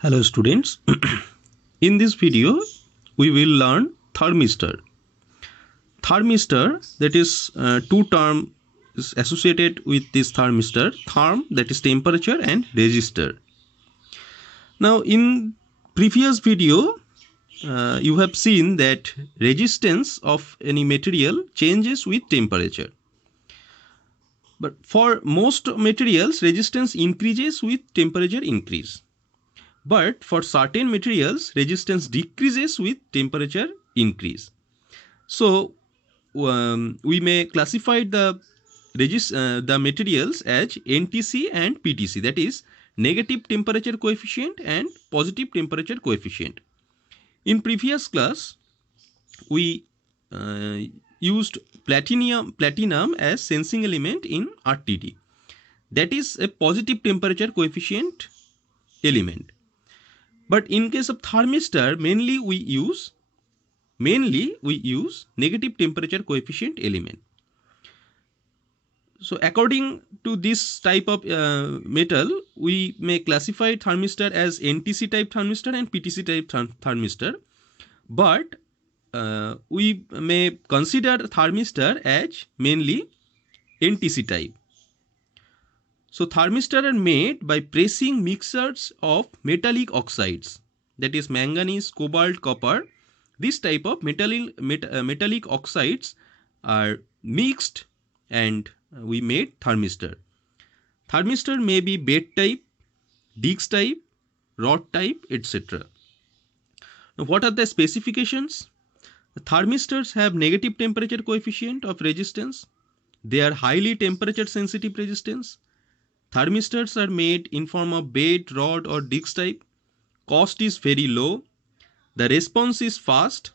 Hello students, in this video we will learn thermistor. Thermistor, that is two terms is associated with this thermistor, therm that is temperature and resistor. Now in previous video you have seen that resistance of any material changes with temperature. But for most materials resistance increases with temperature increase. But for certain materials resistance decreases with temperature increase. So we may classify the materials as NTC and PTC, that is negative temperature coefficient and positive temperature coefficient. In previous class we used platinum as sensing element in RTD, that is a positive temperature coefficient element. But in case of thermistor mainly we use negative temperature coefficient element. So according to this type of metal we may classify thermistor as NTC type thermistor and PTC type thermistor, but we may consider thermistor as mainly NTC type. So thermistor are made by pressing mixtures of metallic oxides, that is manganese, cobalt, copper. This type of metallic oxides are mixed and we made thermistor. Thermistor may be bed type, disc type, rod type, etc. Now what are the specifications? The thermistors have negative temperature coefficient of resistance. They are highly temperature sensitive resistance. Thermistors are made in form of bed, rod or disc type. Cost is very low. The response is fast.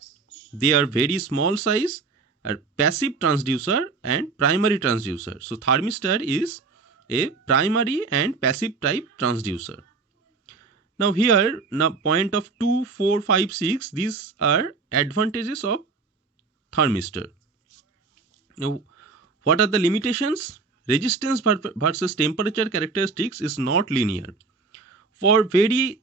They are very small size, are passive transducer and primary transducer. So thermistor is a primary and passive type transducer. Now here, point of 2, 4, 5, 6, these are advantages of thermistor. Now what are the limitations? Resistance versus temperature characteristics is not linear. For very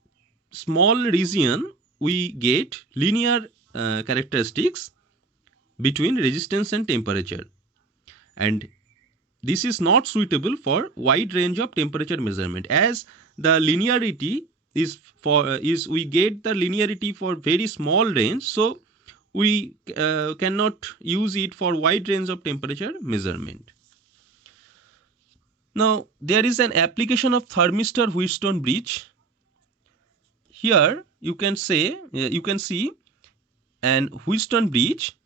small region we get linear characteristics between resistance and temperature, and this is not suitable for wide range of temperature measurement, as the linearity is we get the linearity for very small range, so we cannot use it for wide range of temperature measurement. Now there is an application of thermistor Wheatstone bridge. Here you can see an Wheatstone bridge,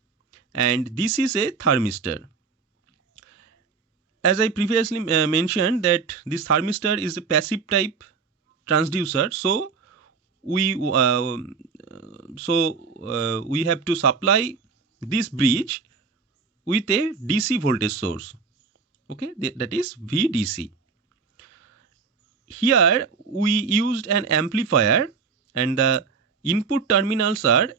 and this is a thermistor. As I previously mentioned that this thermistor is a passive type transducer, so we have to supply this bridge with a DC voltage source. Okay, that is VDC. Here we used an amplifier and the input terminals are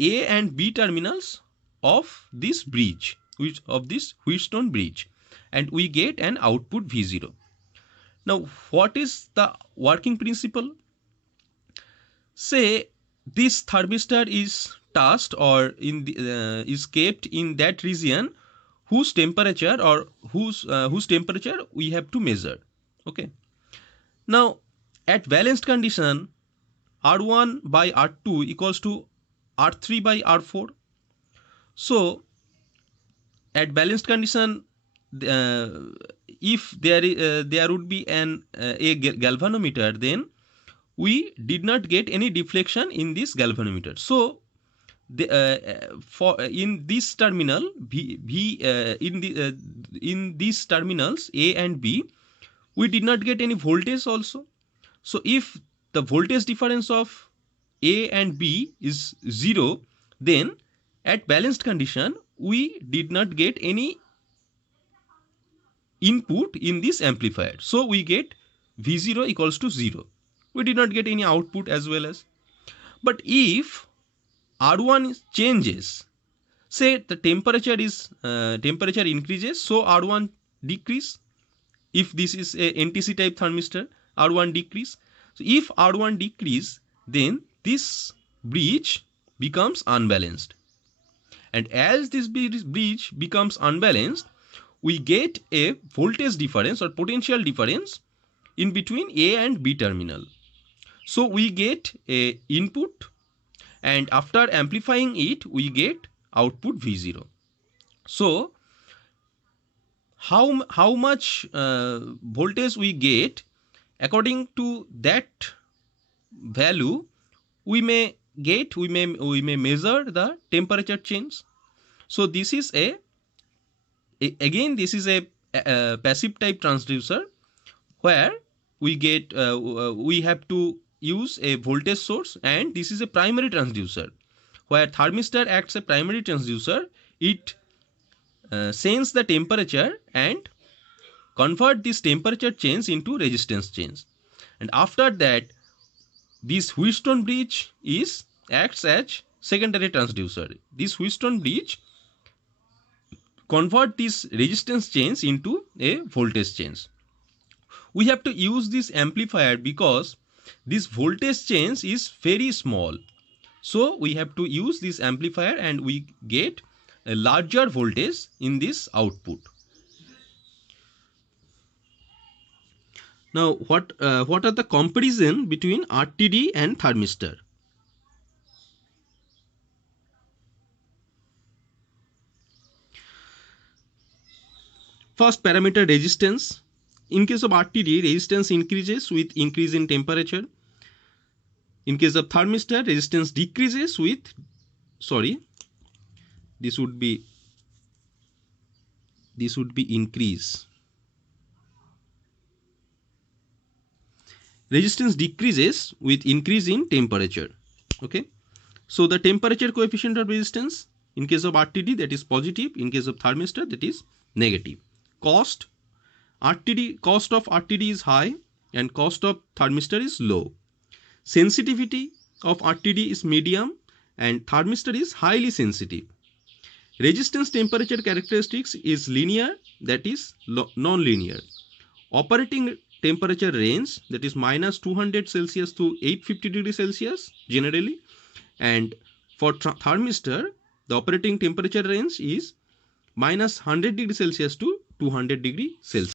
A and B terminals of this bridge, of this Wheatstone bridge, and we get an output V0. Now what is the working principle? Say this thermistor is touched or is kept in that region whose temperature we have to measure. Okay. Now at balanced condition R1 by R2 equals to R3 by R4. So at balanced condition if there would be a galvanometer, then we did not get any deflection in this galvanometer. So in this terminal in these terminals A and B, we did not get any voltage also. So if the voltage difference of A and B is 0, then at balanced condition we did not get any input in this amplifier, so we get V0 equals to 0. We did not get any output as well as. But if R1 changes, say the temperature increases, so R1 decrease. If this is a NTC type thermistor, R1 decrease. So if R1 decrease, then this bridge becomes unbalanced. And as this bridge becomes unbalanced, we get a voltage difference or potential difference in between A and B terminal. So we get a input, and after amplifying it, we get output V0. So how much voltage we get, according to that value, we may measure the temperature change. So this is again this is a passive type transducer, where we get we have to use a voltage source, and this is a primary transducer, where thermistor acts a primary transducer. It sense the temperature and convert this temperature change into resistance change, and after that this Wheatstone bridge acts as secondary transducer. This Wheatstone bridge convert this resistance change into a voltage change. We have to use this amplifier because this voltage change is very small. So we have to use this amplifier, and we get a larger voltage in this output. Now what are the comparison between RTD and thermistor? First parameter, resistance. In case of RTD, resistance increases with increase in temperature. In case of thermistor, resistance decreases with, this would be increase. Resistance decreases with increase in temperature. Okay, so the temperature coefficient of resistance in case of RTD, that is positive. In case of thermistor, that is negative. Cost of RTD is high and cost of thermistor is low. Sensitivity of RTD is medium and thermistor is highly sensitive. Resistance temperature characteristics is linear, that is non-linear. Operating temperature range, that is minus 200 Celsius to 850 degrees Celsius generally, and for thermistor the operating temperature range is minus 100 degrees Celsius to 200 degrees Celsius.